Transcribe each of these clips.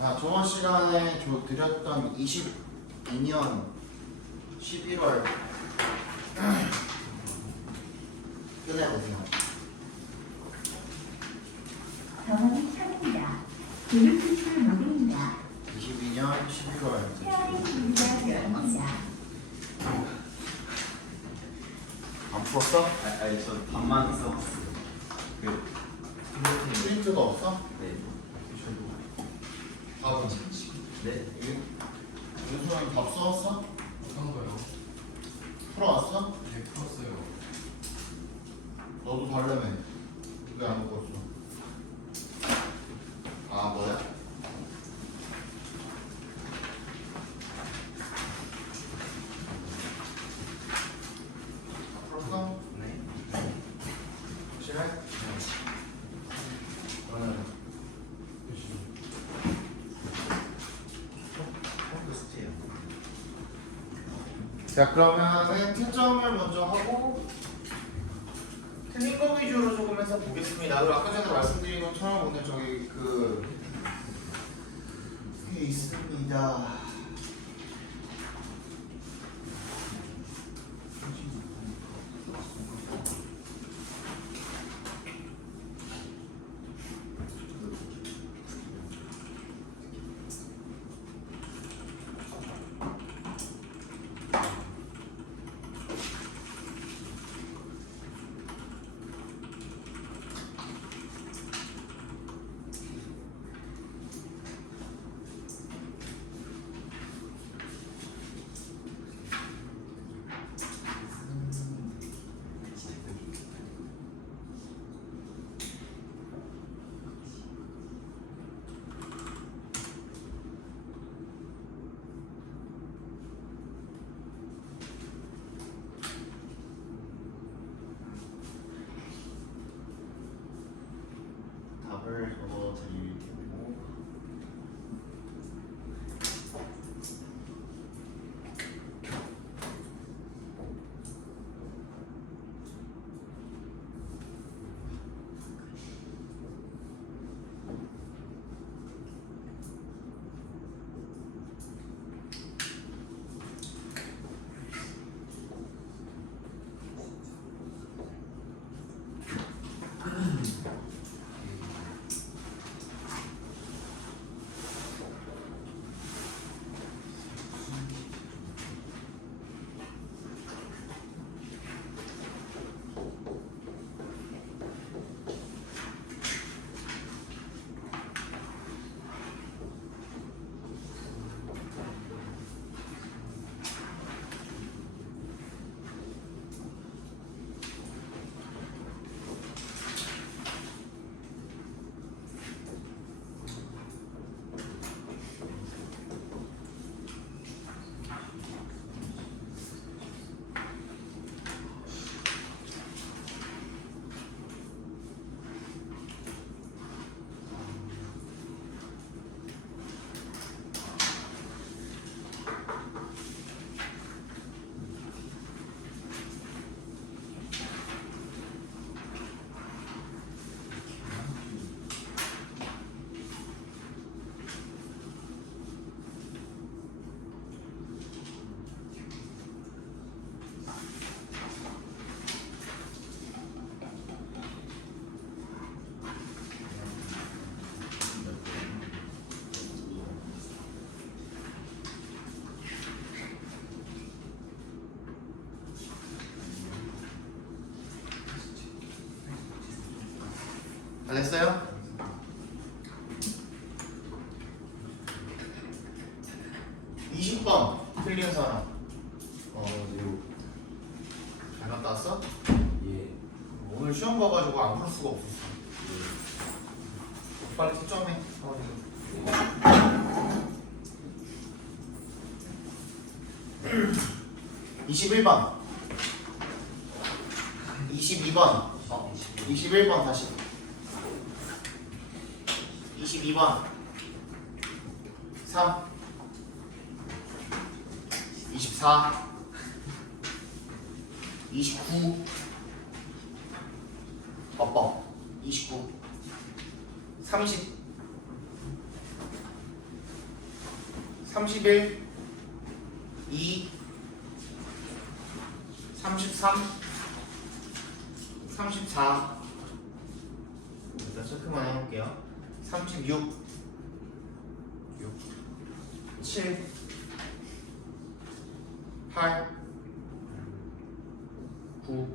자, 저번 시간에 드렸던 22년 11월 끝내보세요. 전원이 켜입니다. 블루투스 모드입니다. 22년 11월 헤어링 문자 열립니다. 안 풀었어? 아니 저 반만 써봤어요. 그 프린트가 없어? 네. 답은? 네. 윤수랑 답 써왔어? 어떤 거요? 풀어왔어? 네, 풀었어요. 너도 달래매. 왜 안 먹었어? 아, 뭐야? 다 풀었어? 네. 확실해? 그러면 테스트예요. 자, 그러면은 채점을 먼저 하고 틀린 거 위주로 조금 해서 보겠습니다. 그리고 아까 전에 말씀드린 것처럼 오늘 저기 그게 있습니다. 답을 적어 드릴 테고. 다 됐어요? (20번) 틀린 사람 잘 갔다 왔어? 예. 오늘 시험 봐가지고 안 풀 수가 없었어. 빨리 채점해. 21번 22번 21번 다시 22번 3 24 29 29 30 31 2 33 34 일단 체크만 해볼게요. 36 6 7 8 9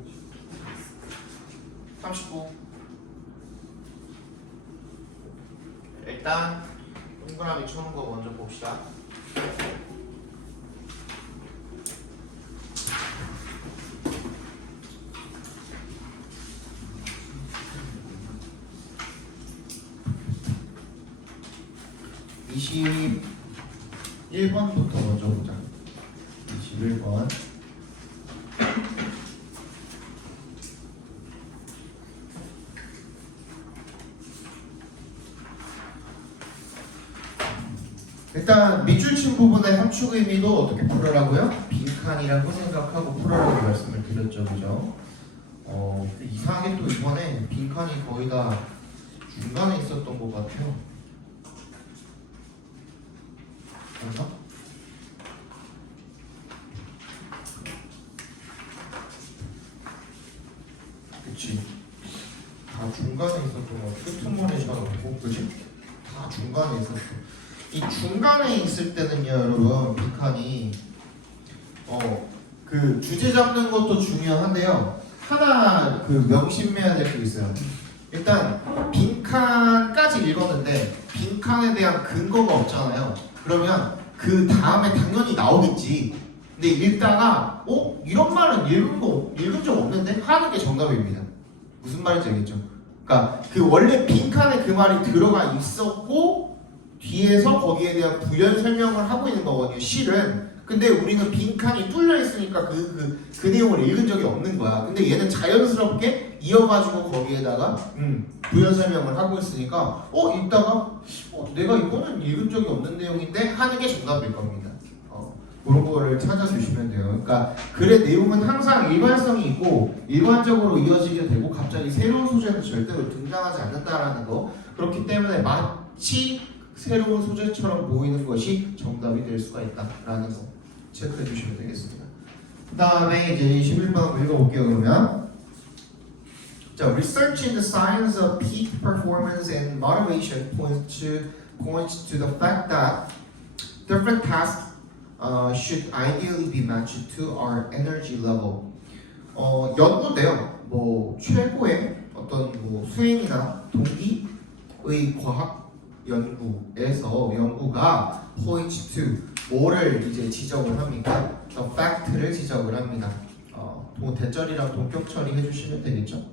39 일단 동그라미 쳐놓은 거 먼저 봅시다. (21번부터) 먼저 보자. 21번. 일단 밑줄 친 부분의 함축 의미도 어떻게 풀으라고요? 빈칸이라고 생각하고 풀으라고 말씀을 드렸죠, 그죠? 이상하게 또 이번에 빈칸이 거의 다 중간에 있었던 것 같아요. 맞나? 그치. 다 중간에 있었던 것 같아. 끝머리 잘 없고, 그치? 다 중간에 있었어. 이 중간에 있을 때는요, 여러분, 빈칸이 그 주제 잡는 것도 중요한데요. 하나 그 명심해야 될 게 있어요. 일단 빈칸까지 읽었는데 빈칸에 대한 근거가 없잖아요. 그러면 그 다음에 당연히 나오겠지. 근데 읽다가 이런 말은 읽은 적 없는데 하는 게 정답입니다. 무슨 말인지 알겠죠? 그러니까 그 원래 빈칸에 그 말이 들어가 있었고 뒤에서 거기에 대한 부연 설명을 하고 있는 거거든요. 실은. 근데 우리는 빈칸이 뚫려 있으니까 그 내용을 읽은 적이 없는 거야. 근데 얘는 자연스럽게 이어가지고 거기에다가 부연 설명을 하고 있으니까 읽다가 내가 이거는 읽은 적이 없는 내용인데 하는 게 정답일 겁니다. 그런 거를 찾아주시면 돼요. 그러니까 글의 내용은 항상 일관성이 있고 일관적으로 이어지게 되고 갑자기 새로운 소재는 절대로 등장하지 않는다라는 거. 그렇기 때문에 마치 새로운 소재처럼 보이는 것이 정답이 될 수가 있다라는 거 체크해 주시면 되겠습니다. 그 다음에 이제 21번 한번 읽어볼게요. 그러면 자, research in the science of peak performance and motivation points to the fact that different tasks should ideally be matched to our energy level. 연구인데요. 뭐 최고의 어떤 뭐 수행이나 동기의 과학 연구에서 연구가 point to 뭐를 이제 지적을 합니까? the fact를 지적을 합니다. 대절이랑 동격 처리해 주시면 되겠죠?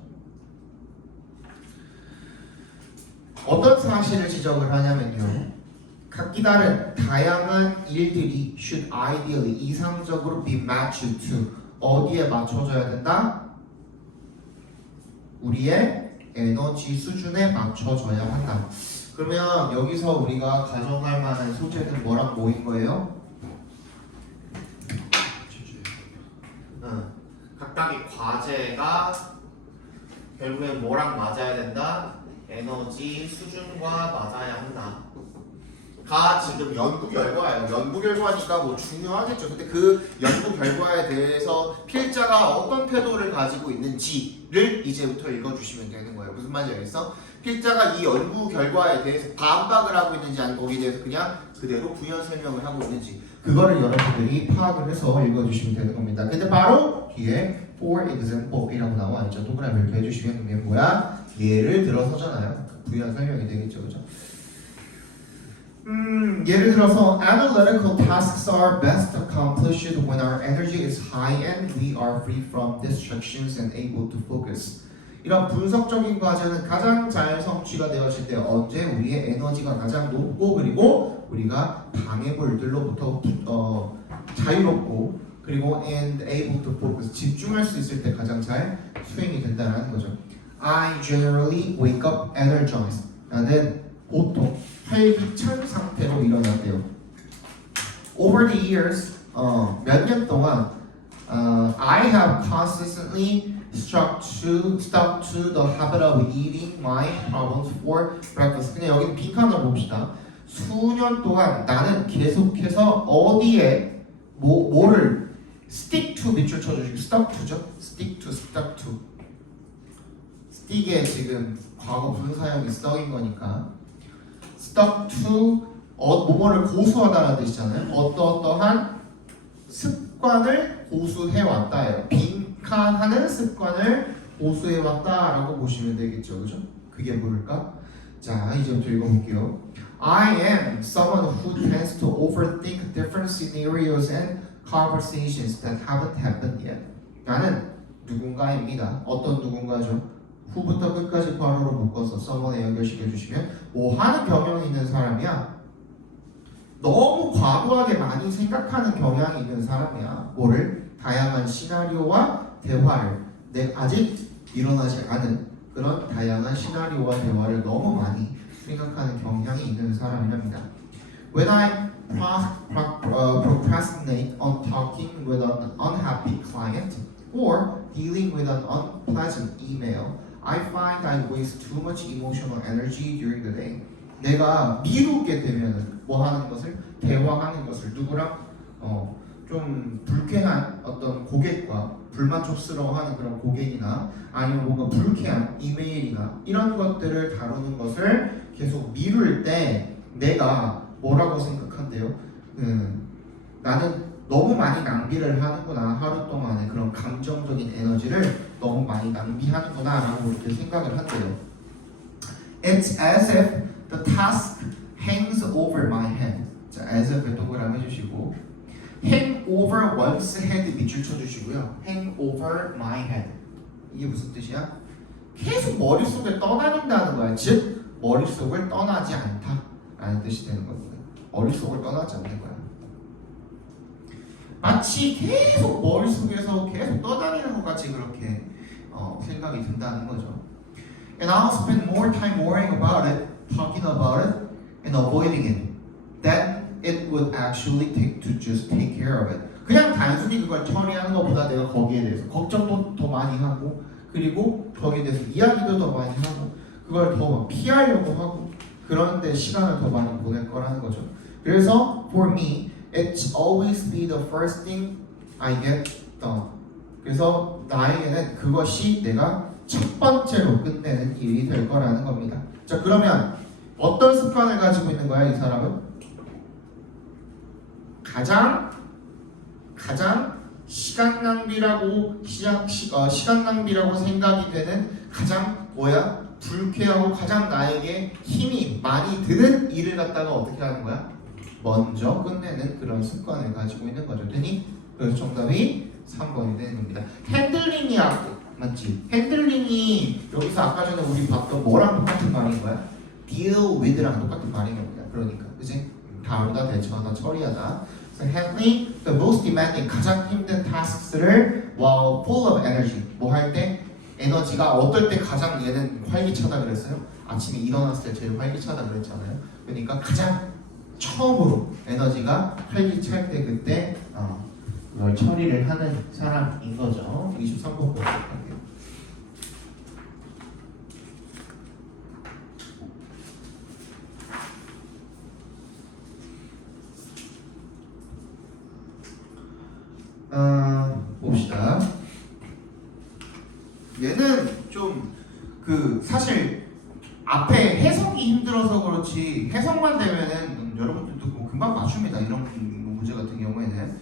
어떤 사실을 지적을 하냐면요. 각기 다른 다양한 일들이 should ideally 이상적으로 be matched to 어디에 맞춰져야 된다? 우리의 에너지 수준에 맞춰져야 한다. 그러면 여기서 우리가 가정할 만한 소재는 뭐랑 뭐인 거예요? 각각의 과제가 결국에 뭐랑 맞아야 된다? 에너지 수준과 맞아야 한다. 가 지금 연구 결과예요. 연구 결과니까 뭐 중요하겠죠. 근데 그 연구 결과에 대해서 필자가 어떤 태도를 가지고 있는지를 이제부터 읽어주시면 되는 거예요. 무슨 말인지 알겠어? 필자가 이 연구 결과에 대해서 반박을 하고 있는지 아니면 거기에 대해서 그냥 그대로 부연 설명을 하고 있는지 그거를 여러분들이 파악을 해서 읽어주시면 되는 겁니다. 근데 바로 뒤에 for example 이라고 나와 있죠. 동그라미 이렇게 해주시면 이게 뭐야? 예를 들어서잖아요. 부연 설명이 되겠죠. 그죠? 예를 들어서 analytical tasks are best accomplished when our energy is high and we are free from distractions and able to focus. 이런 분석적인 과제는 가장 잘 성취가 되어질 때 언제 우리의 에너지가 가장 높고 그리고 우리가 방해물들로부터 자유롭고 그리고 and able to focus 집중할 수 있을 때 가장 잘 수행이 된다는 거죠. I generally wake up energized. 나는 보통 활기찬 상태로 일어났대요. Over the years, 몇 년 동안 I have consistently stuck to the habit of eating my problems for breakfast. 그냥 여기 빈칸을 봅시다. 수년 동안 나는 계속해서 어디에 뭐를 stick to 밑줄 쳐주시고 stuck to죠? stick to stick에 지금 과거 분사형이 stuck인 거니까 stuck to 뭐뭐를 고수하다라는 뜻이잖아요. 어떠한 습관을 고수해왔다예요. 빈칸하는 습관을 고수해왔다라고 보시면 되겠죠, 그죠? 그게 뭘까? 자, 이제부터 읽어볼게요. I am someone who tends to overthink different scenarios and conversations that haven't happened yet. 나는 누군가입니다. 어떤 누군가죠? 후부터 끝까지 괄호로 묶어서 someone에 연결시켜 주시면 뭐 하는 경향이 있는 사람이야? 너무 과도하게 많이 생각하는 경향이 있는 사람이야. 뭐를? 다양한 시나리오와 대화를 아직 일어나지 않은 그런 다양한 시나리오와 대화를 너무 많이 생각하는 경향이 있는 사람이랍니다. When I procrastinate on talking with an unhappy client or dealing with an unpleasant email, I find I waste too much emotional energy during the day. 내가 미루게 되면은 뭐 하는 것을 대화하는 것을 누구랑 좀 불쾌한 어떤 고객과 불만족스러워하는 그런 고객이나 아니면 뭔가 불쾌한 이메일이나 이런 것들을 다루는 것을 계속 미룰 때 내가 뭐라고 생각한대요? 나는 너무 많이 낭비를 하는구나. 하루 동안의 그런 감정적인 에너지를 너무 많이 낭비하는구나 라고 이렇게 생각을 한대요. It's as if the task hangs over my head. 자, as if에 동그라미 해주시고 hang over one's head 밑줄 쳐주시고요. hang over my head. 이게 무슨 뜻이야? 계속 머릿속에 떠다닌다는 거야. 즉 머릿속을 떠나지 않다 라는 뜻이 되는 겁니다. 머릿속을 떠나지 않는 거야. 마치 계속 머릿속에서 계속 떠다니는 것 같이 그렇게 생각이 든다는 거죠. And I'll spend more time worrying about it, talking about it, and avoiding it than it would actually take to just take care of it. 그냥 단순히 그걸 처리하는 것보다 내가 거기에 대해서 걱정도 더 많이 하고 그리고 거기에 대해서 이야기도 더 많이 하고 그걸 더 피하려고 하고 그런데 시간을 더 많이 보낼 거라는 거죠. 그래서 for me, it's always be the first thing I get done. 그래서 나에게는 그것이 내가 첫 번째로 끝내는 일이 될 거라는 겁니다. 자, 그러면 어떤 습관을 가지고 있는 거야, 이 사람은? 가장 시간 낭비라고 시간 낭비라고 생각이 되는 가장 불쾌하고 가장 나에게 힘이 많이 드는 일을 갖다가 어떻게 하는 거야? 먼저 끝내는 그런 습관을 가지고 있는 거죠. 되니? 그래서 정답이 3번이 되는 겁니다. 핸들링이야, 맞지? 핸들링이 여기서 아까 전에 우리 봤던 뭐랑 똑같은 말인 거야? deal with랑 똑같은 말인 겁니다. 그러니까, 그치? 다루다, 대처하다, 처리하다. So handling the most demanding 가장 힘든 tasks를 while full of energy 뭐 할 때 에너지가 어떨 때 가장 얘는 활기차다 그랬어요? 아침에 일어났을 때 제일 활기차다 그랬잖아요. 그러니까 가장 처음으로 에너지가 활기찰 때 그때 그걸 처리를 하는 사람인 거죠. 23번 보도록 할게요. 봅시다. 얘는 좀 사실 앞에 해석이 힘들어서 그렇지 해석만 되면은 여러분들도 뭐 금방 맞춥니다. 이런 문제 같은 경우에는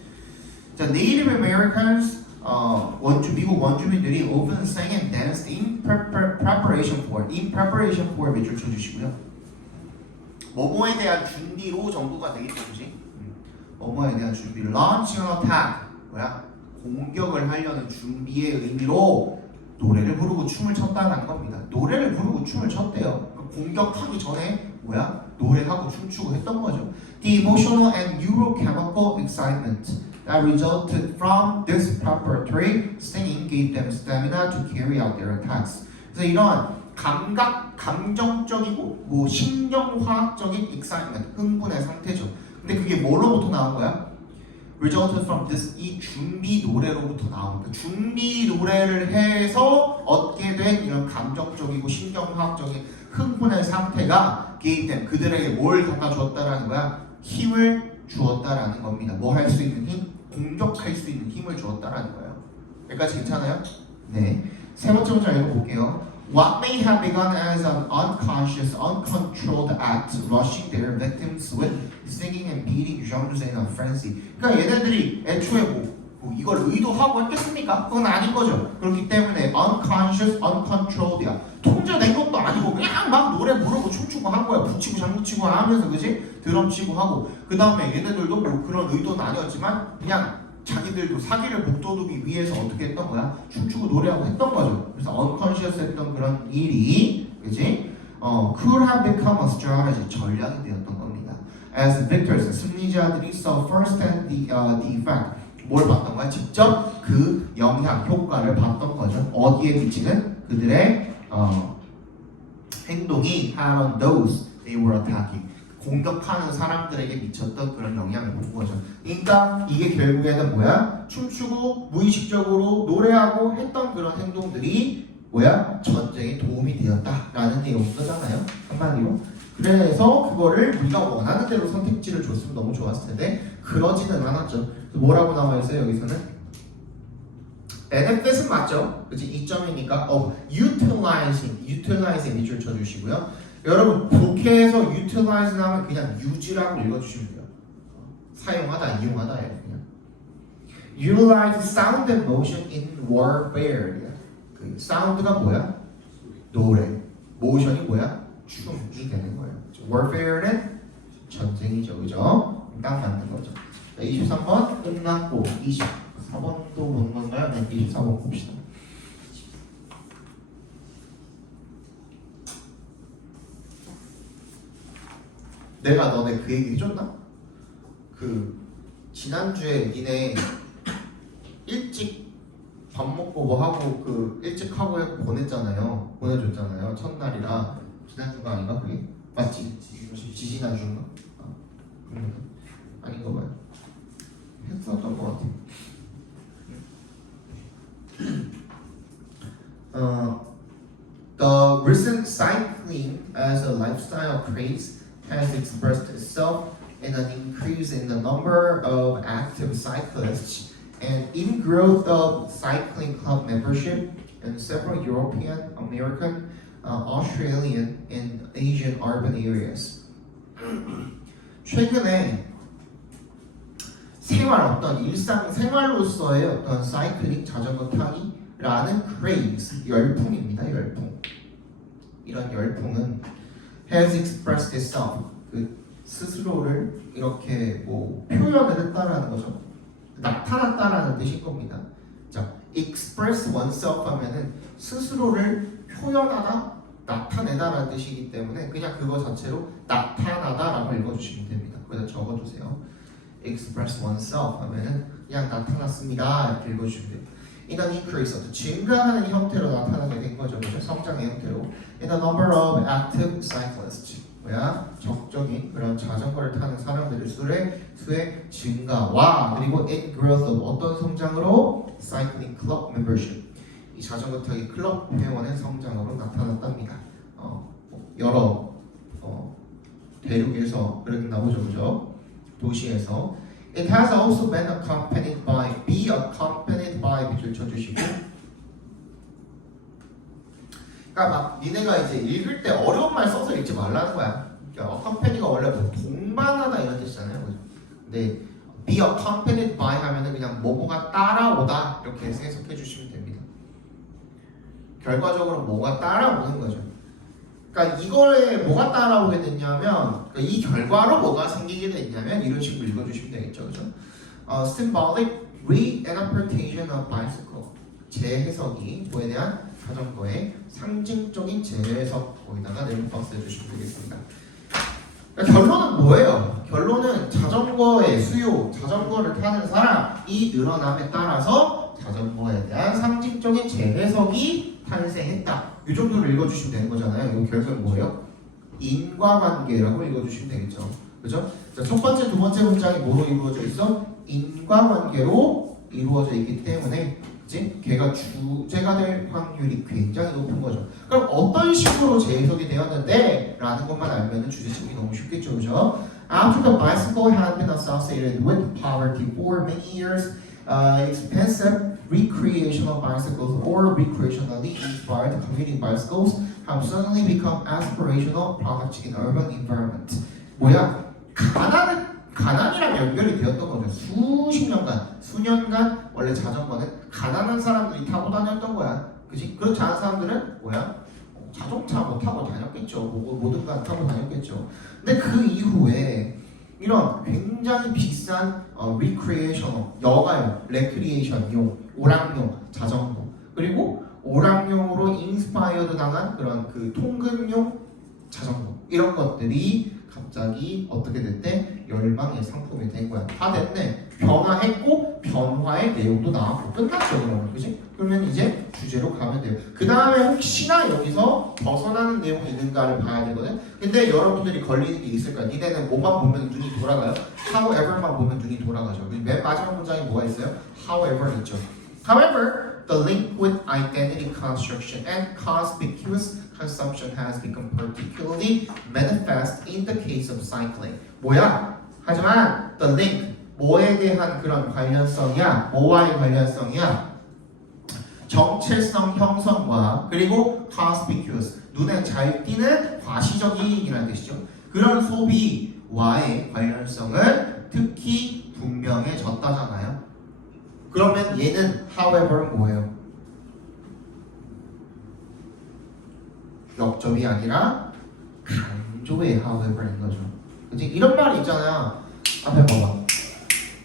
자, Native Americans 미국 원주민들이 often sang and danced in preparation for 밑줄 쳐주시고요. 뭐뭐에 대한 준비로 정도가 되겠죠, 그지? 뭐뭐에 대한 준비. Launch an attack 뭐야? 공격을 하려는 준비의 의미로 노래를 부르고 춤을 췄다는 겁니다. 노래를 부르고 춤을 췄대요. 공격하기 전에 노래하고 춤추고 했던 거죠. The emotional and neurochemical excitement that resulted from this preparatory singing gave them stamina to carry out their attacks. 그래서 이런 감정적이고 신경화학적인 excitement, 흥분의 상태죠. 근데 그게 뭐로부터 나온 거야? resulted from this 이 준비 노래로부터 나옵니다. 준비 노래를 해서 얻게 된 이런 감정적이고 신경화학적인 흥분의 상태가 gave them 그들에게 뭘 갖다 주었다라는 거야? 힘을 주었다라는 겁니다. 뭐 할 수 있는 힘? 공격할 수 있는 힘을 주었다라는 거예요. 여기까지 괜찮아요? 네. 세 번째 문장 읽어볼게요. What may have begun as an unconscious, uncontrolled act, rushing their victims with singing and beating drums in a frenzy. 그러니까 얘네들이 애초에 뭐 이걸 의도하고 했겠습니까? 그건 아닌 거죠. 그렇기 때문에 unconscious, uncontrolled이야. 통제된 것도 아니고 그냥 막 노래 부르고 춤추고 한 거야. 북치고 장구치고 하면서 그지? 드럼 치고 하고 그 다음에 얘네들도 뭐 그런 의도는 아니었지만 그냥 자기들도 사기를 목도두기 위해서 어떻게 했던 거야? 춤추고 노래하고 했던 거죠. 그래서 unconscious 했던 그런 일이 그지? could have become a strategy 전략이 되었던 겁니다. As victors 승리자들이 saw firsthand the effect 뭘 봤던 거야? 직접 그 영향 효과를 봤던 거죠. 어디에 미치는 그들의 행동이 had on those they were attacking 공격하는 사람들에게 미쳤던 그런 영향을 본 거죠. 그러니까 이게 결국에는 뭐야? 춤추고 무의식적으로 노래하고 했던 그런 행동들이 뭐야? 전쟁에 도움이 되었다라는 내용인 거잖아요. 한마디로. 그래서 그거를 우리가 원하는 대로 선택지를 줬으면 너무 좋았을 텐데 그러지는 않았죠. 뭐라고 나와 있어요 여기서는? benefit은 맞죠? 그치? 이점이니까 utilizing 밑줄 쳐주시고요. 여러분 독해에서 utilize 하면 그냥 use라고 읽어주시면 돼요. 사용하다, 이용하다예요. 그냥. utilize sound and motion in warfare. 그 sound가 뭐야? 노래. motion이 뭐야? 춤이 되는 거예요. warfare는 전쟁이죠, 그죠? 딱 맞는 거죠. 23번 끝났고 24번도 보는 건가요? 네, 24번 봅시다. 내가 너네 그 얘기 해줬나? 그 지난주에 니네 일찍 밥 먹고 뭐 하고 그 일찍 하고 해서 보냈잖아요. 보내줬잖아요. 첫날이라 지난주가 아닌가 그게? 맞지? 지지난주인가? 그런가? 아닌가 봐요. 했었던 것 같아. The recent cycling as a lifestyle craze has expressed itself in an increase in the number of active cyclists and in growth of cycling club membership in several European, American, Australian, and Asian urban areas. 최근에 어떤 일상 생활로서의 어떤 사이클링 자전거 타기라는 craze 열풍입니다. 열풍. 이런 열풍은 has expressed itself 그 스스로를 이렇게 뭐 표현을 했다라는 거죠. 나타났다라는 뜻인 겁니다. 자, express oneself 하면은 스스로를 표현하다, 나타내다라는 뜻이기 때문에 그냥 그거 자체로 나타나다라고 읽어주시면 됩니다. 거기다 적어주세요. express oneself 하면은 그냥 나타났습니다 이렇게 읽어주시면 돼요. in an increase 증가하는 형태로 나타나게 된 거죠. 그렇죠? 성장의 형태로 in the number of active cyclists 뭐야? 적적인 그런 자전거를 타는 사람들의 수의 증가와 그리고 in growth of 어떤 성장으로? cycling club membership 이 자전거 타기 클럽 회원의 성장으로 나타났답니다. 여러 대륙에서 그랬나 보죠, 그죠? 도시에서 It has also been accompanied by, be accompanied by 밑줄 쳐주시고 그러니까 막 니네가 이제 읽을 때 어려운 말 써서 읽지 말라는 거야. 그러니까 accompany가 원래 뭐 동반하다 이런 뜻이잖아요, 그죠? 근데 be accompanied by 하면은 그냥 뭐가 따라오다 이렇게 해석해 주시면 됩니다. 결과적으로 뭐가 따라오는 거죠. 그러니까 이거에 뭐가 따라오게 됐냐면 그러니까 이 결과로 뭐가 생기게 됐냐면 이런 식으로 읽어주시면 되겠죠, 그죠? Symbolic reinterpretation of bicycle 재해석이 뭐에 대한 자전거의 상징적인 재해석 거기다가 네모 박스 해주시면 되겠습니다. 그러니까 결론은 뭐예요? 결론은 자전거의 수요, 자전거를 타는 사람이 늘어남에 따라서 자전거에 대한 상징적인 재해석이 탄생했다. 이 정도를 읽어주시면 되는 거잖아요. 이거 결국은 뭐예요? 인과관계라고 읽어주시면 되겠죠. 그죠? 자, 첫 번째, 두 번째 문장이 뭐로 이루어져 있어? 인과관계로 이루어져 있기 때문에 그치? 걔가 주제가 될 확률이 굉장히 높은 거죠. 그럼 어떤 식으로 재해석이 되었는데 라는 것만 알면 주제책이 너무 쉽겠죠, 그죠? After the bicycle had been associated with poverty for many years, expensive recreational bicycles or recreationally inspired commuting bicycles have suddenly become aspirational products in urban environment. 뭐야? 가난이랑 연결이 되었던 거죠. 수년간 원래 자전거는 가난한 사람들이 타고 다녔던 거야. 그지? 그렇지 않은 사람들은 뭐야? 자동차 뭐 타고 다녔겠죠. 모든 거 타고 다녔겠죠. 근데 그 이후에 이런 굉장히 비싼 recreational, 여가용, recreation용, 오락용 자전거 그리고 오락용으로 인스파이어드 당한 그런 그 통근용 자전거 이런 것들이 갑자기 어떻게 됐대? 열망의 상품이 된 거야. 다 됐네. 변화했고 변화의 내용도 나왔고 끝났죠 그러면. 그지? 그러면 이제 주제로 가면 돼요. 그 다음에 혹시나 여기서 벗어나는 내용이 있는가를 봐야 되거든. 근데 여러분들이 걸리는 게 있을 거야. 니네는 뭐만 보면 눈이 돌아가요? However만 보면 눈이 돌아가죠. 맨 마지막 문장에 뭐가 있어요? However 있죠. However, the link with identity construction and conspicuous consumption has become particularly manifest in the case of cycling. 뭐야? 하지만 the link, 뭐에 대한 그런 관련성이야? 뭐와의 관련성이야? 정체성 형성과 그리고 conspicuous, 눈에 잘 띄는 과시적인이라는 뜻이죠. 그런 소비와의 관련성은 특히 분명해졌다잖아요. 그러면 얘는 however 뭐예요? 역접이 아니라 강조의 however인 거죠. 그치? 이런 말이 있잖아요. 앞에 봐봐.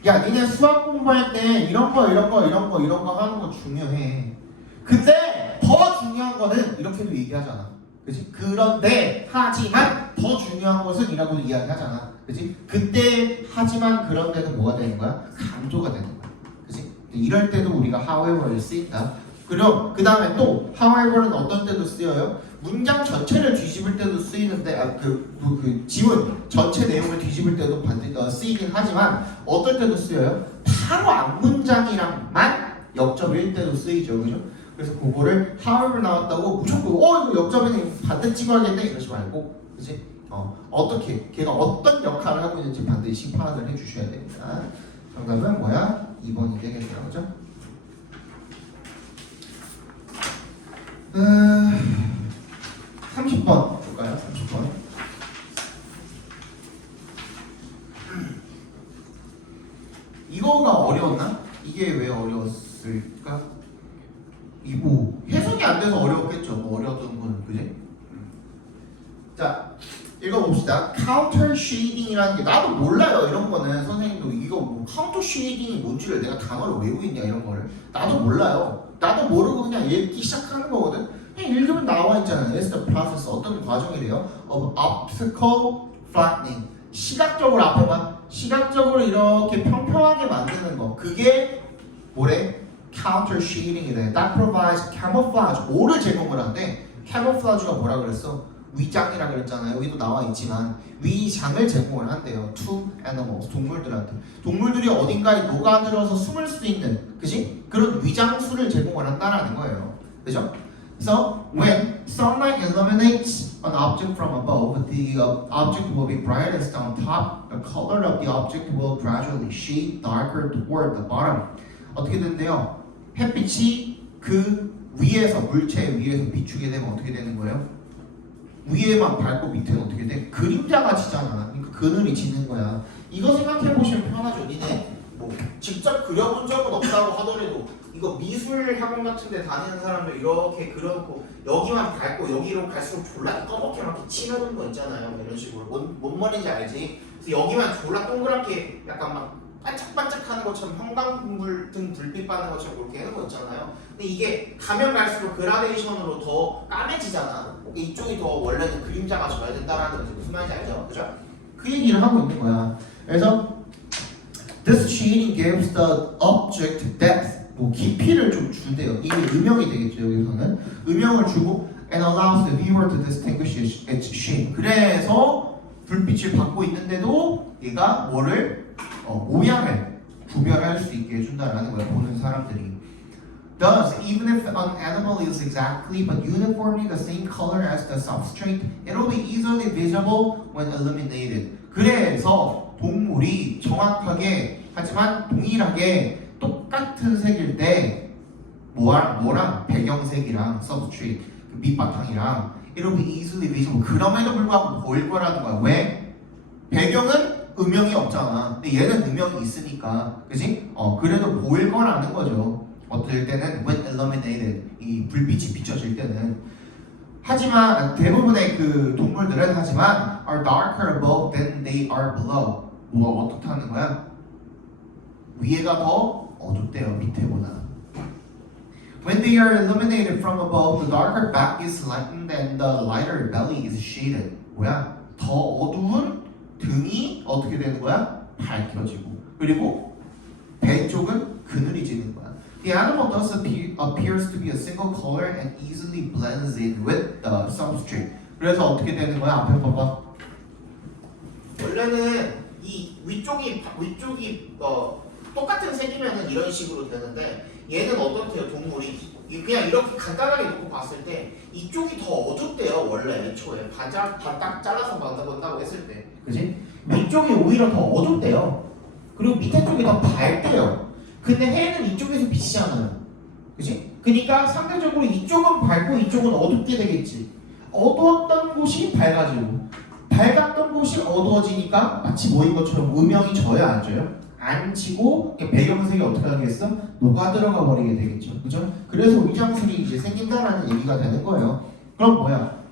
야, 니네 수학 공부할 때 이런 거 하는 거 중요해. 근데 더 중요한 거는 이렇게도 얘기하잖아. 그치? 그런데 하지만 더 중요한 것은 이라고도 이야기하잖아. 그치? 그때 하지만 그런데는 뭐가 되는 거야? 강조가 되는 거야. 그치? 이럴 때도 우리가 however를 쓰인다. 그럼 그 다음에 또 however는 어떤 때도 쓰여요? 문장 전체를 뒤집을 때도 쓰이는데 그 지문 전체 내용을 뒤집을 때도 쓰이긴 하지만 어떨 때도 쓰여요? 바로 앞 문장이랑만 역접일 때도 쓰이죠, 그죠? 그래서 그거를 however 나왔다고 무조건 이거 역접이네 반대 찍어야겠네 이러지 말고, 그지? 어떻게 걔가 어떤 역할을 하고 있는지 반드시 파악을 해주셔야 됩니다. 정답은 뭐야? 2번이 되겠네요, 그죠? 30번 볼까요? 30번. 이거가 어려웠나? 이게 왜 어려웠을까? 이거 해석이 안 돼서 어려웠겠죠. 뭐 어려웠던 거는, 그지? 자, 읽어봅시다. 카운터 쉐이딩이라는 게 나도 몰라요. 이런 거는 선생님도 이거 뭐 카운터 쉐이딩이 뭔지를 내가 단어를 외우고 있냐 이런 거를 나도 몰라요. 나도 모르고 그냥 읽기 시작하는 거거든. 그냥 읽으면 나와 있잖아요. It's the process. 어떤 과정이래요? Of optical flattening. 시각적으로 앞에 봐. 시각적으로 이렇게 평평하게 만드는 거. 그게 뭐래? Counter shading이래. That provides camouflage. 뭐를 제공을 한대? camouflage가 뭐라 그랬어? 위장이라 그랬잖아요. 여기도 나와 있지만 위장을 제공을 한대요. To animals. 동물들한테. 동물들이 어딘가에 녹아들어서 숨을 수 있는, 그지? 그런 위장수를 제공을 한다라는 거예요. 그죠? So when sunlight illuminates an object from above, the object will be brightest on top. The color of the object will gradually shade darker toward the bottom. 어떻게 된대요? 햇빛이 그 위에서, 물체 위에서 비추게 되면 어떻게 되는 거예요? 위에만 밝고 밑에는 어떻게 돼? 그림자가 지잖아. 그러니까 그늘이 지는 거야. 이거 생각해 보시면 편하죠. 니네 뭐 직접 그려본 적은 없다고 하더라도 이거 미술 학원 같은 데 다니는 사람들 이렇게 그려놓고 여기만 밝고 여기로 갈수록 졸라 검게 막 칠하는 거 있잖아요. 뭐 이런 식으로. 뭔 말인지 알지? 그래서 여기만 졸라 동그랗게 약간 막 반짝반짝하는 것처럼 형광불 등 불빛 받는 것처럼 그렇게 하는 거 있잖아요. 근데 이게 가면 갈수록 그라데이션으로 더 까매지잖아. 이쪽이 더 원래는 그림자가 져야 된다라는 거지. 무슨 말인지 알죠? 그죠? 그 얘기를 하고 있는 거야. 그래서 this shading gives the object depth. 뭐 깊이를 좀 준대요. 이게 음영이 되겠죠. 여기서는 음영을 주고 and allows the viewer to distinguish its shape. 그래서 불빛을 받고 있는데도 얘가 뭐를 모양을 구별할 수 있게 해준다라는 거야. 보는 사람들이. Thus, even if an animal is exactly but uniformly the same color as the substrate, it will be easily visible when illuminated. 그래서 동물이 정확하게 하지만 동일하게 똑같은 색일 때 뭐랑 배경색이랑 substrate 그 밑바탕이랑 it will be easily visible. 그럼에도 불구하고 보일 거라는 거야. 왜? 배경은 음영이 없잖아. 근데 얘는 음영이 있으니까, 그지? 그래도 보일 거라는 거죠. 어떨 때는 when illuminated, 이 불빛이 비춰질 때는. 하지만 대부분의 그 동물들은 하지만 are darker above than they are below. 뭐가 어떻다는 거야? 위에가 더 어둡대요, 밑에보다. When they are illuminated from above, the darker back is lightened and the lighter belly is shaded. 뭐야? 더 어두운 등이 어떻게 되는 거야? 밝혀지고. 그리고 배 쪽은 그늘이지는 거야. The animal thus appears to be a single color and easily blends in with the substrate. 그래서 어떻게 되는 거야? 앞에 봐봐. 원래는 이 위쪽이 똑같은 색이면은 이런 식으로 되는데 얘는 어떻대요? 동물이 그냥 이렇게 간단하게 놓고 봤을 때 이쪽이 더 어둡대요. 원래 애초에 반딱 잘라서 만나본다고 했을 때, 그지? 위쪽이 오히려 더 어둡대요. 그리고 밑에 쪽이 더 밝대요. 근데 해는 이쪽에서 비치잖아요, 그지? 그러니까 상대적으로 이쪽은 밝고 이쪽은 어둡게 되겠지. 어두웠던 곳이 밝아지고 밝았던 곳이 어두워지니까 마치 모인 것처럼 음영이 져요, 안 져요? 안 지고 배경색이 어떻게 하겠어? 녹아 들어가 버리게 되겠죠, 그죠? 그래서 위장술이 이제 생긴다라는 얘기가 되는 거예요. 그럼 뭐야?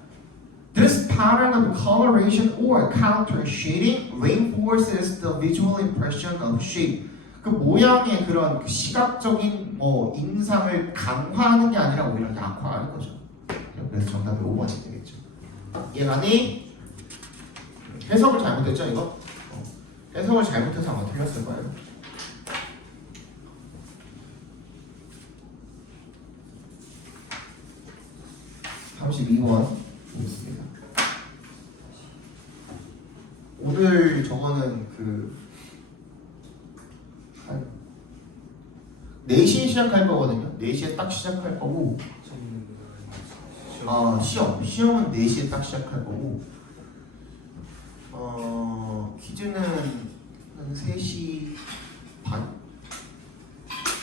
This pattern of coloration or counter shading reinforces the visual impression of shape. 그 모양의 그런 그 시각적인 인상을 강화하는 게 아니라 오히려 약화하는 거죠. 그래서 정답이 5번이 되겠죠. 이해가니? 해석을 잘못했죠, 이거? 해석을 잘못해서 아마 틀렸을 거예요. (32번) 보겠습니다. 오늘 저거는 한 4시에 시작할 거거든요. 4시에 딱 시작할 거고 시험은 4시에 딱 시작할 거고 퀴즈는 한 3시 반?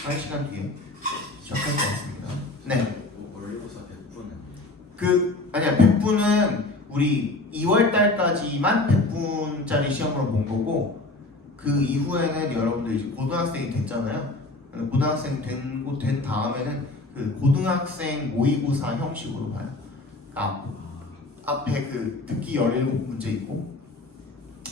1시간 뒤에 시작할 것 같습니다. 네. 원리고사 100분은? 아니야, 100분은 우리 2월 달까지만 100분짜리 시험으로 본 거고 그 이후에는 여러분들 이제 고등학생이 됐잖아요. 고등학생 된 다음에는 그 고등학생 모의고사 형식으로 봐요. 앞에 그 듣기 17문제 있고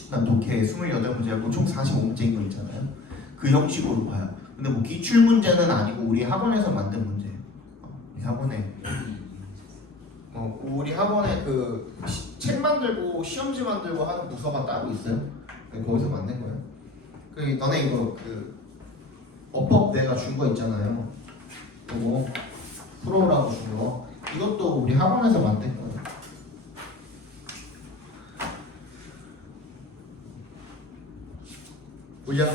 그다음 독해 28문제하고 총 45문제인 거 있잖아요. 그 형식으로 봐요. 근데 뭐 기출 문제는 아니고 우리 학원에서 만든 문제예요. 우리 학원에 그 책 만들고 시험지 만들고 하는 부서가 따로 있어요. 거기서 만든 거예요. 너네 이거 어법 내가 준 거 있잖아요. 그거 프로라고 준 거. 이것도 우리 학원에서 만든 거예요. 보자.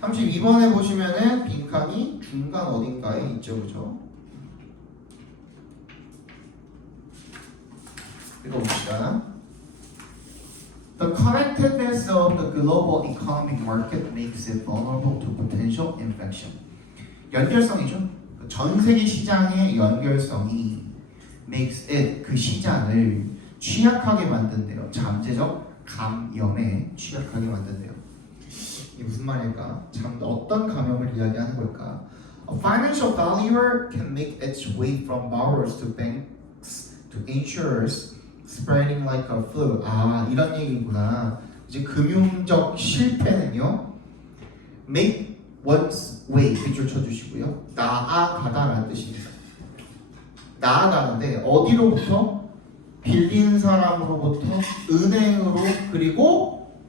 32번에 보시면은 빈칸이 중간 어딘가에 있죠, 그죠? 읽어봅시다. The connectedness of the global economic market makes it vulnerable to potential infection. 연결성이죠. 전 세계 시장의 연결성이 makes it 그 시장을 취약하게 만든대요. 잠재적 감염에 취약하게 만든대요. 이게 무슨 말일까? 어떤 감염을 이야기하는 걸까? A financial failure can make its way from borrowers to banks to insurers, spreading like a flu. 이런 얘기구나. 이제 금융적 실패는요, make one's way 밑줄 쳐주시고요. 나아가다라는 뜻입니다. 나아가는데 어디로부터? 빌린 사람으로부터 은행으로 그리고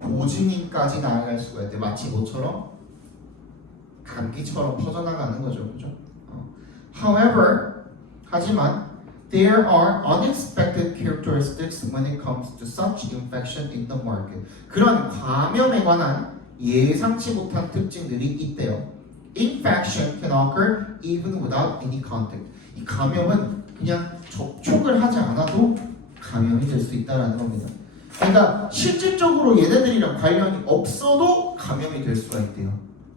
보증인까지 나아갈 수가 있대. 마치 뭐처럼? 감기처럼 퍼져나가는 거죠, 그죠? However, 하지만 there are unexpected characteristics when it comes to such infection in the market. 그런 감염에 관한 예상치 못한 특징들이 있대요. Infection can occur even without any contact. 이 감염은 그냥 접촉을 하지 않아도 감염이 될 수 있다는 겁니다. 그러니까 실질적으로 얘네들이랑 관련이 없어도 감염이 될 수가 있대요.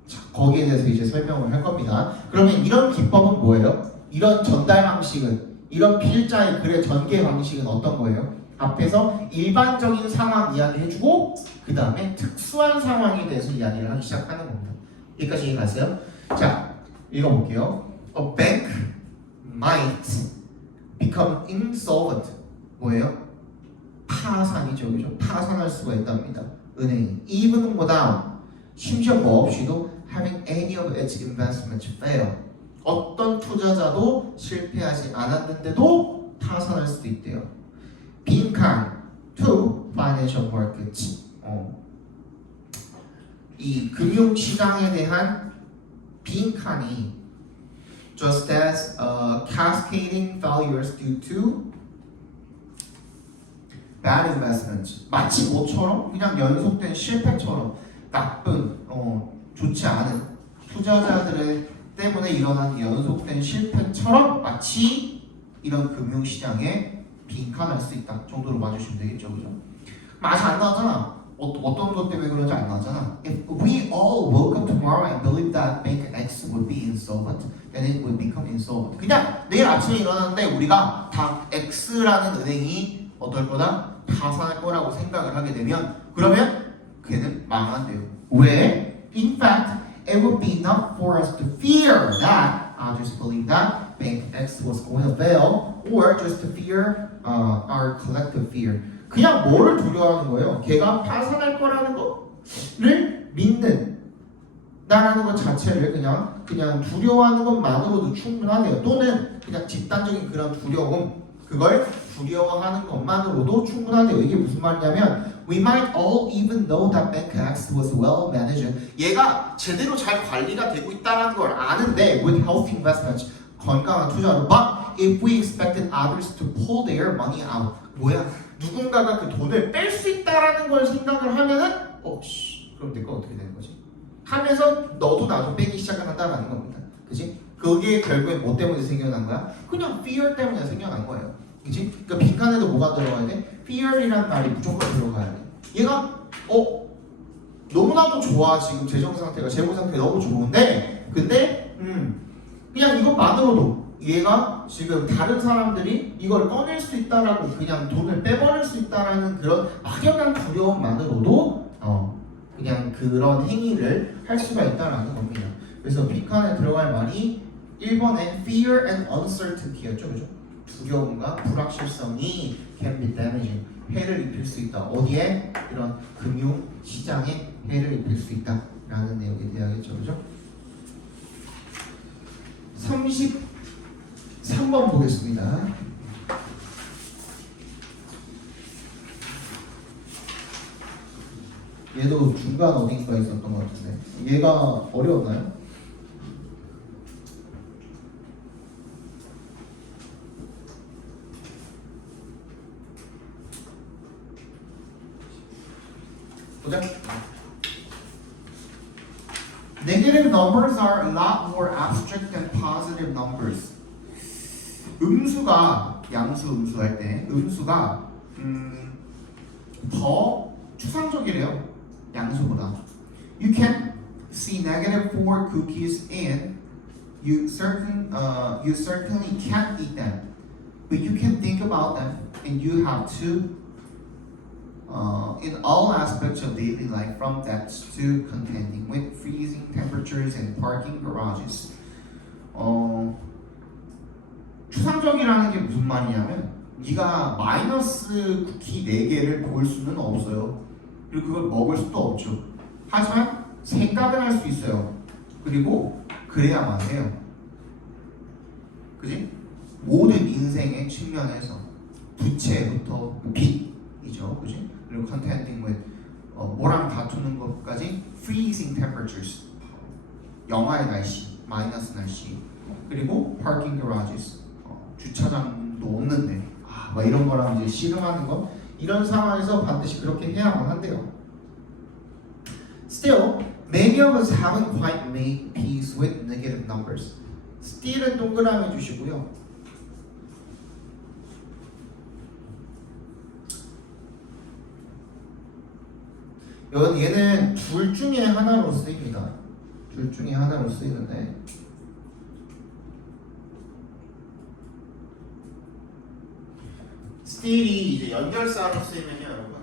자, 거기에 대해서 이제 설명을 할 겁니다. 그러면 이런 기법은 뭐예요? 이런 전달 방식은, 이런 필자의 글의 전개 방식은 어떤 거예요? 앞에서 일반적인 상황 이야기 해주고 그 다음에 특수한 상황에 대해서 이야기를 하기 시작하는 겁니다. 여기까지 이해가세요? 자, 읽어볼게요. A bank might become insolvent. 뭐예요? 파산이죠, 그죠? 파산할 수가 있답니다. 은행이 even without, 심지어 뭐 없이도 having any of its investments fail. 어떤 투자자도 실패하지 않았는데도 파산할 수도 있대요. 빈칸 to financial markets. 이 금융시장에 대한 빈칸이 just as cascading failures due to bad investments. 마치 뭐처럼 그냥 연속된 실패처럼 나쁜 좋지 않은 투자자들의 때문에 일어난 연속된 실패처럼 마치 이런 금융시장에 빈칸할 수 있다 정도로 봐주시면 되겠죠, 그죠? 맛이 안 나잖아. 어떤 것 때문에 그런지 안 나잖아. If we all woke up tomorrow and believed that bank X would be insolvent, then it would become insolvent. 그냥 내일 아침에 일어났는데 우리가 다 X라는 은행이 어떨 거다? 파산할 거라고 생각을 하게 되면 그러면 걔는 망한대요. 왜? In fact, it would be enough for us to fear that others believe that bank X was going to fail, or just to fear our collective fear. 그냥 뭐를 두려워하는 거예요? 걔가 파산할 거라는 거를 믿는 나라는 것 자체를 그냥 두려워하는 것만으로도 충분하네요. 또는 그냥 집단적인 그런 두려움, 그걸 두려워하는 것만으로도 충분하대요. 이게 무슨 말이냐면 We might all even know that Bank X was well managed. 얘가 제대로 잘 관리가 되고 있다는 걸 아는데 with healthy investments, 건강한 투자로 But if we expected others to pull their money out, 뭐야? 누군가가 그 돈을 뺄 수 있다라는 걸 생각을 하면은 그럼 내 거 어떻게 되는 거지? 하면서 너도 나도 빼기 시작한다라는 겁니다. 그지? 그게 결국에 뭐 때문에 생겨난 거야? 그냥 fear 때문에 생겨난 거예요. 그치? 그러니까 빈칸에도 뭐가 들어가야 돼? fear이란 말이 무조건 들어가야 돼. 얘가 너무나도 좋아. 지금 재정 상태가 재무 상태가 너무 좋은데 근데 그냥 이것만으로도 얘가 지금 다른 사람들이 이걸 꺼낼 수 있다라고 그냥 돈을 빼버릴 수 있다라는 그런 막연한 두려움만으로도 그냥 그런 행위를 할 수가 있다라는 겁니다. 그래서 빈칸에 들어갈 말이 1번에 fear and uncertainty였죠, 그죠? 두려움과 불확실성이 can be damaging, 해를 입힐 수 있다. 어디에? 이런 금융 시장에 해를 입힐 수 있다라는 내용이 돼야겠죠, 그죠? 33번 보겠습니다. 얘도 중간 어딘가 있었던 것 같은데 얘가 어려웠나요? 보자. Negative numbers are a lot more abstract than positive numbers. 음수가 음수할 때 음수가 더 추상적이래요. 양수보다. You can see negative 4 cookies and you certainly can't eat them, but you can think about them and you have to in all aspects of daily life, from debts to contending with freezing temperatures and parking garages. 추상적이라는 게 무슨 말이냐면 네가 마이너스 쿠키 4개를 볼 수는 없어요. 그리고 그걸 먹을 수도 없죠. 하지만 생각은 할 수 있어요. 그리고 그래야만 해요. 그지? 모든 인생의 측면에서 부채부터 빚이죠. 그지? 그리고 contending with 뭐랑 다투는 것까지 freezing temperatures, 영하의 날씨, 마이너스 날씨, 그리고 parking garages, 주차장도 없는데 막 이런 거랑 이제 씨름하는 거, 이런 상황에서 반드시 그렇게 해야만 한대요. Still, many of us haven't quite made peace with negative numbers. Still은 동그라미 주시고요. 얘는 둘 중에 하나로 쓰입니다. 둘 중에 하나로 쓰이는데 still이 이제 연결사로 쓰이면요, 여러분.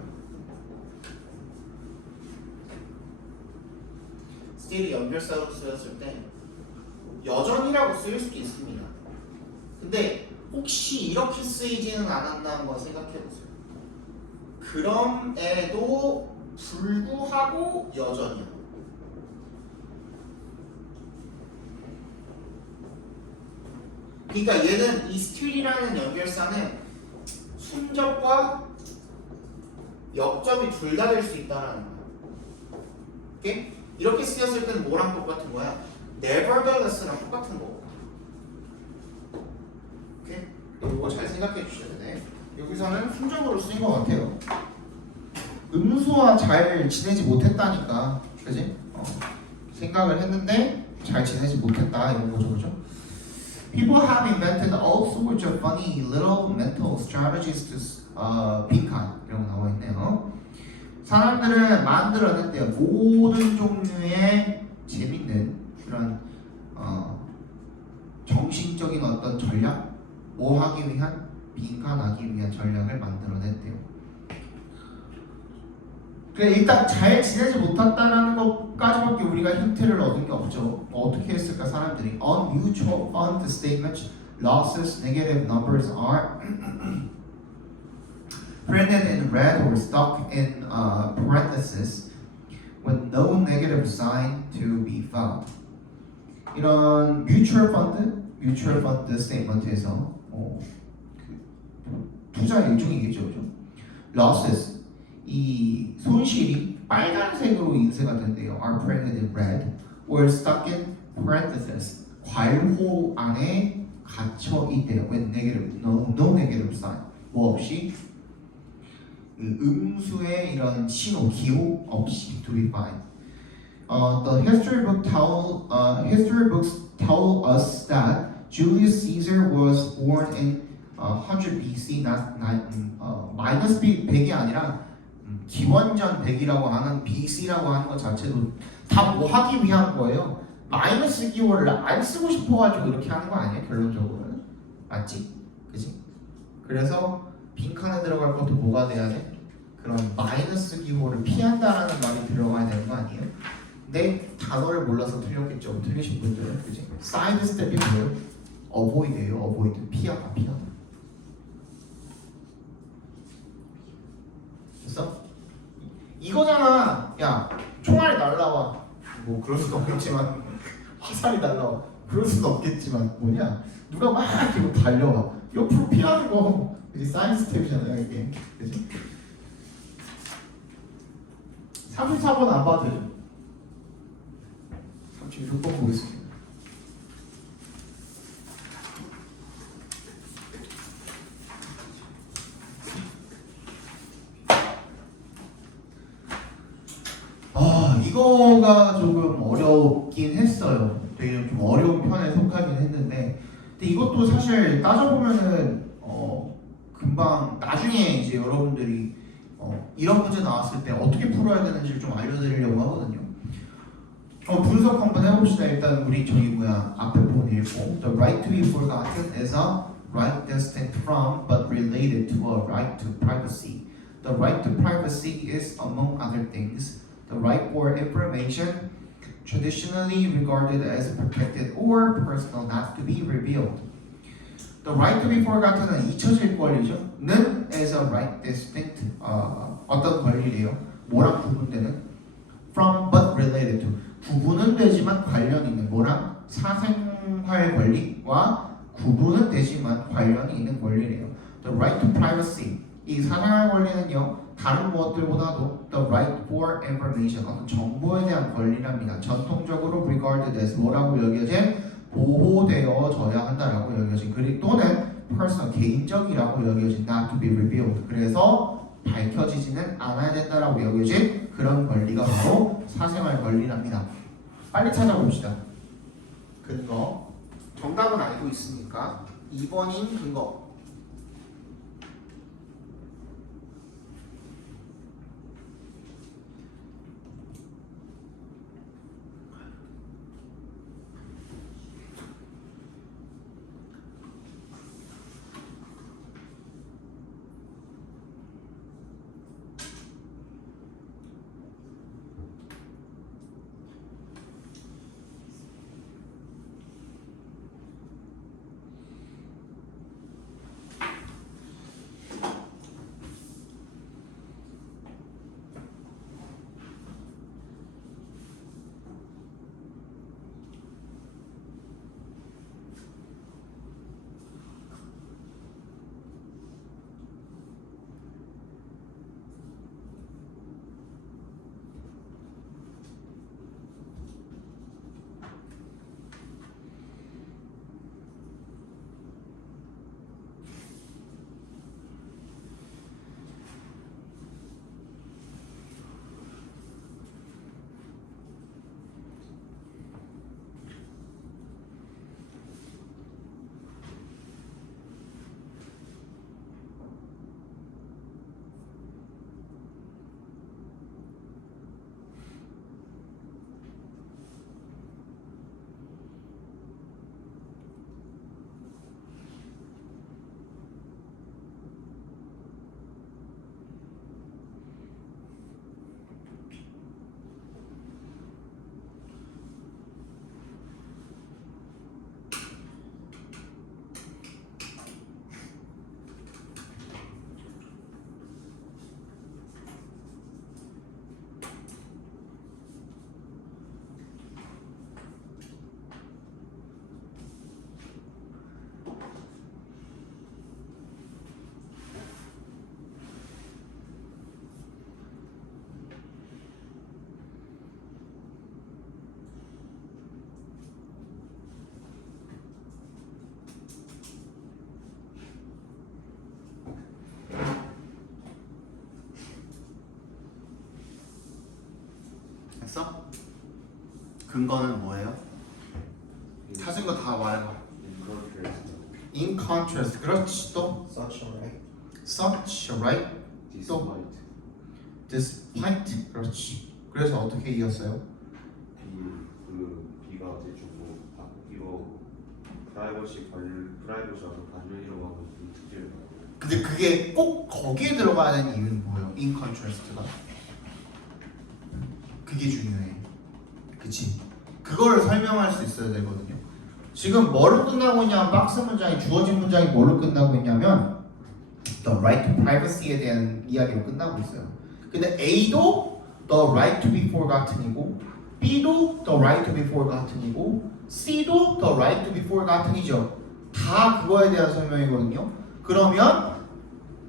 still이 연결사로 쓰였을 때 여전이라고 쓰일 수도 있습니다. 근데 혹시 이렇게 쓰이지는 않았나 한번 생각해 보세요. 그럼에도 불구하고 여전이야. 그러니까 얘는 이 still이라는 연결사는 순접과 역접이 둘 다 될 수 있다라는 거야. 오케이? 이렇게 쓰였을 때는 뭐랑 똑같은 거야? nevertheless랑 똑같은 거고. 오케이? 이거 잘 생각해 주셔야 돼. 여기서는 순접으로 쓰인 것 같아요. 음수와 잘 지내지 못했다니까, 그지? 생각을 했는데 잘 지내지 못했다 이런 거죠, 그죠? People have invented all sorts of funny little mental strategies to 빈칸 이런 거 나와 있네요. 사람들은 만들어냈대요. 모든 종류의 재밌는 그런 정신적인 어떤 전략, 뭐 하기 위한 빈칸하기 위한 전략을 만들어냈대요. 그래 일단 잘 지내지 못했다라는 것까지밖에 우리가 힌트를 얻은 게 없죠. 어떻게 했을까 사람들이? On mutual fund statements, losses, negative numbers are printed in red or stuck in parentheses with no negative sign to be found. 이런 mutual fund statement에서 투자 일종이겠죠, 그죠? Losses 이 손실이 빨간색으로 인쇄가 된대요. Are printed in red or stuck in parentheses. 괄호 안에 갇혀 있대요. With negative, no negative sign. 뭐 없이 음수의 이런 신호, 기호 없이 to be found. The history books tell us that Julius Caesar was born in 100 BC, 마이너스 100이 아니라 기원전 100이라고 하는 BC라고 하는 것 자체도 다 뭐 하기 위한 거예요. 마이너스 기호를 안 쓰고 싶어가지고 이렇게 하는 거 아니에요? 결론적으로는 맞지? 그지? 그래서 빈칸에 들어갈 것도 뭐가 돼야 돼? 그런 마이너스 기호를 피한다라는 말이 들어가야 되는 거 아니에요? 근데 단어를 몰라서 틀렸겠죠. 틀리신 분들은 그지? 사이드 스텝이 뭐예요? 어보이드예요. 어보이드 피하다. 됐어? 이거잖아. 야, 총알이 날라와. 뭐 그럴 수도 없겠지만 화살이 날라와. 그럴 수도 없겠지만 뭐냐? 누가 막 이렇게 달려와. 옆으로 피하는 거. 이게 사이드 스텝이잖아요, 이게. 그지? 34번 안 봐도 되죠? 36번 보겠습니다. 이거가 조금 어렵긴 했어요. 되게 좀 어려운 편에 속하긴 했는데, 근데 이것도 사실 따져보면은 금방 나중에 이제 여러분들이 이런 문제 나왔을 때 어떻게 풀어야 되는지를 좀 알려드리려고 하거든요. 분석 한번 해봅시다. 일단 우리 저기 앞에 부분 읽고 The right to be forgotten is a right distinct from but related to a right to privacy. The right to privacy is, among other things, the right for information traditionally regarded as protected or personal not to be revealed. The right to be forgotten은 잊혀질 권리죠. 는 as a right distinct 어떤 권리래요? 뭐랑 구분되는? From but related to 구분은 되지만 관련이 있는 뭐랑? 사생활 권리와 구분은 되지만 관련이 있는 권리래요. The right to privacy 이 사생활 권리는요 다른 무엇들보다도 the right for information 어떤 정보에 대한 권리랍니다. 전통적으로 regarded as 뭐라고 여겨진 보호되어져야 한다라고 여겨진 그리고 또는 personal 개인적이라고 여겨진 not to be revealed 그래서 밝혀지지는 않아야 된다라고 여겨진 그런 권리가 바로 사생활 권리랍니다. 빨리 찾아봅시다. 근거. 정답은 알고 있으니까 2번인 근거. 됐어? 근거는 뭐예요? 찾은 거 다 말해봐. In contrast. 그렇지. 또 Such a right. such right. Despite despite. 그렇지. 그래서 어떻게 이었어요? B가 대주고 이거 프라이버시하고 관련 이런 거하고 좀 특징을 가지고 근데 그게 꼭 거기에 들어가야 되는 이유는 뭐예요? In contrast가. 그게 중요해. 그치? 그거를 설명할 수 있어야 되거든요. 지금 뭐로 끝나고 있냐면 박스 문장이 주어진 문장이 뭐로 끝나고 있냐면 the right to privacy에 대한 이야기로 끝나고 있어요. 근데 A도 the right to be forgotten이고 B도 the right to be forgotten이고 C도 the right to be forgotten이죠. 다 그거에 대한 설명이거든요. 그러면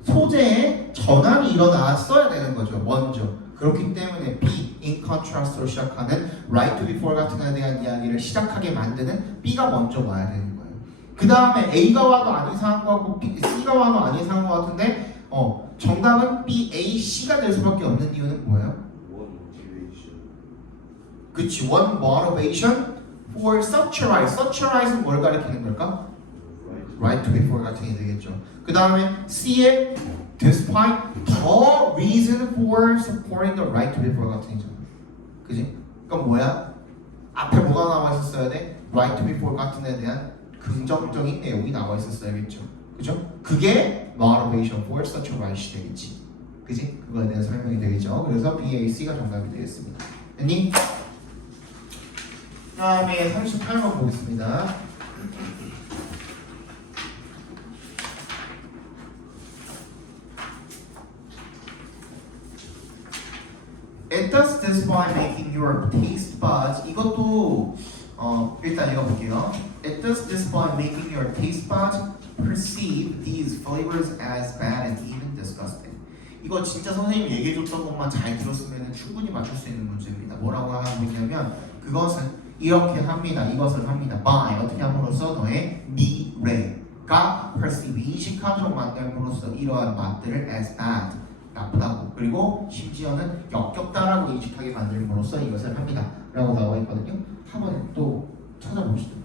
소재에 전환이 일어났어야 되는 거죠. 먼저. 그렇기 때문에 B, in contrast로 시작하는 right to be forgotten에 대한 이야기를 시작하게 만드는 B가 먼저 와야 되는 거예요. 그 다음에 A가 와도 안 이상한 거 같고 C가 와도 안 이상한 거 같은데 정답은 B, A, C가 될 수밖에 없는 이유는 뭐예요? one motivation 그치, one motivation for such a right. such a right은 뭘 가리키는 걸까? right to be forgotten이 되겠죠. 그 다음에 C의 despite the reason for supporting the right to be forgotten이잖아. 그지? 그럼 뭐야? 앞에 뭐가 나와 있었어야 돼? right to be forgotten에 대한 긍정적인 내용이 나와 있었어야겠죠. 그죠? 그게 motivation for such a right이 되겠지. 그지? 그거에 대한 설명이 되겠죠. 그래서 B, A, C가 정답이 되겠습니다. 됐니? 다음에 38번 보겠습니다. It does this by making your taste buds. 이것도 일단 읽어볼게요. It does this by making your taste buds perceive these flavors as bad and even disgusting. 이거 진짜 선생님이 얘기해줬던 것만 잘 들었으면 충분히 맞출 수 있는 문제입니다. 뭐라고 하고 있냐면 그것은 이렇게 합니다. 이것을 합니다. by 어떻게 함으로써 너의 미래가 perceive 인식하도록 만듦으로써 이러한 맛들을 as bad 그리고 심지어는 역겹다라고 인식하게 만들므로써 이것을 합니다 라고 나와 있거든요. 한번 또 찾아봅시다.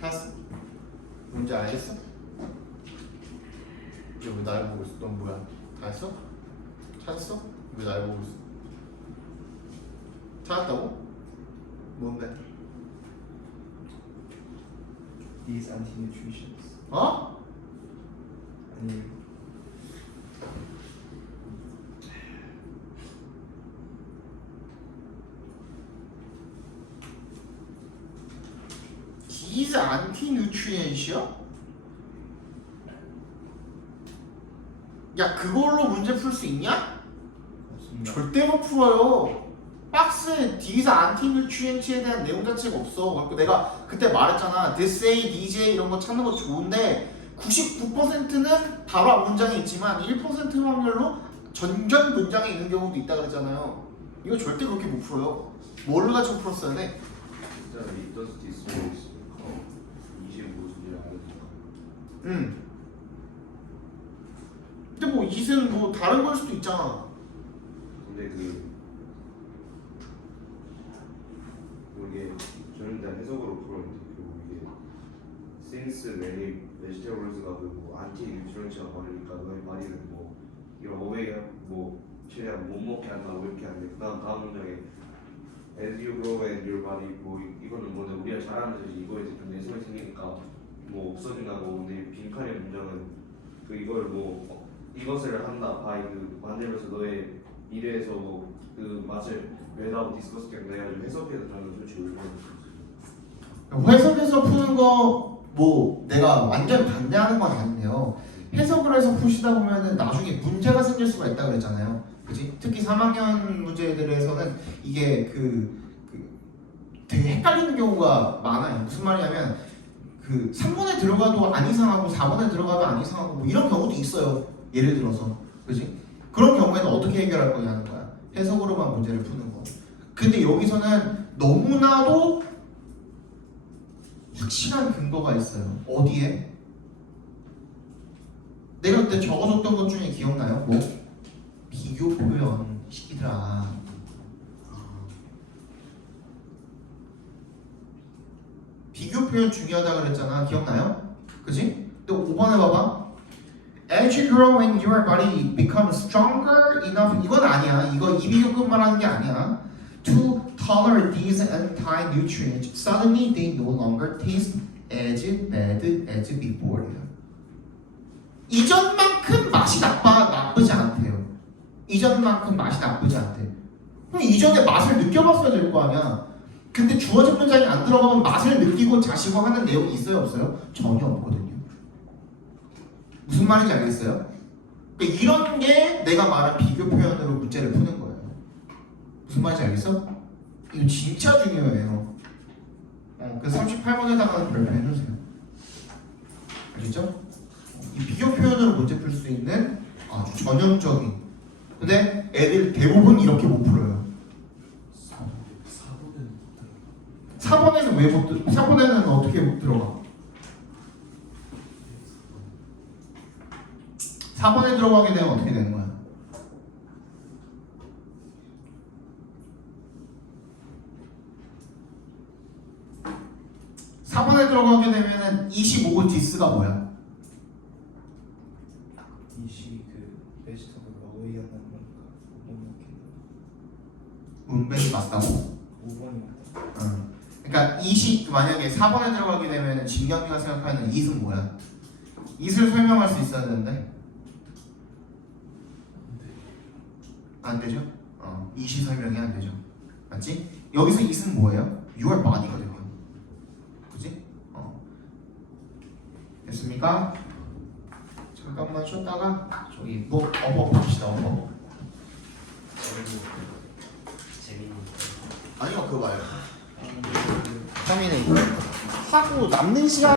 찾았어? 문제 알겠어? 이게 왜 날 보고 있어? 넌 뭐야? 다 했어? 찾았어? 왜 날 보고 있어? 찾았다고? 뭔데? These anti-nutrients. 어? 아니 These anti-nutrients이요? 야 그걸로 문제 풀 수 있냐? 절대 못 풀어요. 박스에 these anti-nutrients에 대한 내용 자체가 없어. 그래서 내가 그때 말했잖아. this, a, dj 이런 거 찾는 거 좋은데 99%는 바로 앞 문장에 있지만 1% 확률로 전전 문장에 있는 경우도 있다 그랬잖아요. 이거 절대 그렇게 못 풀어요. 뭘로 가지고 풀었어야 돼? 진짜 it does this way 있으니까 25순위 알려줘. 응. 근데 뭐 it은 뭐 다른 걸 수도 있잖아. 근데 이게 저는 일단 해석으로 풀었는데 그리고 이게 since many vegetables가 그뭐 안티 뉴트리언츠가 많으니까 너의 바디는 뭐 이런 어웨이가 뭐 최대한 못 먹게 한다 뭐 이렇게 하는데 다음 문장에 as you grow and your body 뭐 이거는 뭐냐 우리가 자라면서 이거에 대해 좀 내성이 생기니까 뭐 없어진다고. 근데 빈칸의 문장은 그 이걸 뭐 이것을 한다 바이 그 만들면서 너의 미래에서 뭐 그 맛을 외다고 디스커스 된다 해가지고 해석해서 저는 솔직히 올바른 해석해서 푸는 거 뭐 내가 완전 반대하는 건 아닌데요. 해석을 해서 푸시다 보면은 나중에 문제가 생길 수가 있다 그랬잖아요. 그지? 특히 3학년 문제들에서는 이게 되게 헷갈리는 경우가 많아요. 무슨 말이냐면 그 3번에 들어가도 안 이상하고 4번에 들어가도 안 이상하고 뭐 이런 경우도 있어요. 예를 들어서. 그지? 그런 경우에는 어떻게 해결할 거냐는 거야. 해석으로만 문제를 푸는 거. 근데 여기서는 너무나도 확실한 근거가 있어요. 어디에? 내가 그때 적어줬던 것 중에 기억나요? 뭐? 비교 표현 시키더라. 비교 표현 중요하다 그랬잖아. 기억나요? 그지? 또 5번에 봐봐. As you grow and your body becomes stronger enough. 이건 아니야. 이거 이비교급 말하는 게 아니야. To tolerate these anti-nutrients, suddenly they no longer taste as bad as before. 이전만큼 맛이 나쁘지 않대요. 이전만큼 맛이 나쁘지 않대. 그럼 이전에 맛을 느껴봤어야 될 거 아니야. 근데 주어진 문장이 안 들어가면 맛을 느끼고 자시고 하는 내용이 있어요, 없어요? 전혀 없거든요. 무슨 말인지 알겠어요? 그러니까 이런 게 내가 말한 비교 표현으로 문제를 푸는 거예요. 무슨 말인지 알겠어? 이거 진짜 중요해요. 그래서 38번에다가 별표해주세요. 아시죠? 이 비교 표현으로 문제 풀 수 있는 아주 전형적인. 근데 애들 대부분 이렇게 못 풀어요. 왜 못 4번에는 어떻게 못 들어가? 4번에 들어가게 되면 어떻게 되는 거야? 사번에 들어가게 되면은 25 디스가 뭐야? 이시 그 vegetable 어웨이 한다는 거니까 5번 먹기는 문맥이 맞다고? 5번이 맞다. 응. 그러니까 20 만약에 4번에 들어가게 되면 진경이가 생각하는 it은 뭐야? it을 설명할 수 있어야 되는데 안 되죠? it이 설명이 안 되죠. 맞지? 여기서 it은 뭐예요? your body거든요. 그지? 됐습니까? 잠깐만 쉬었다가 저기 뭐 업어 봅시다. 업어. 재밌는 아니요 그거 말고. 3위는 하고 남는 시간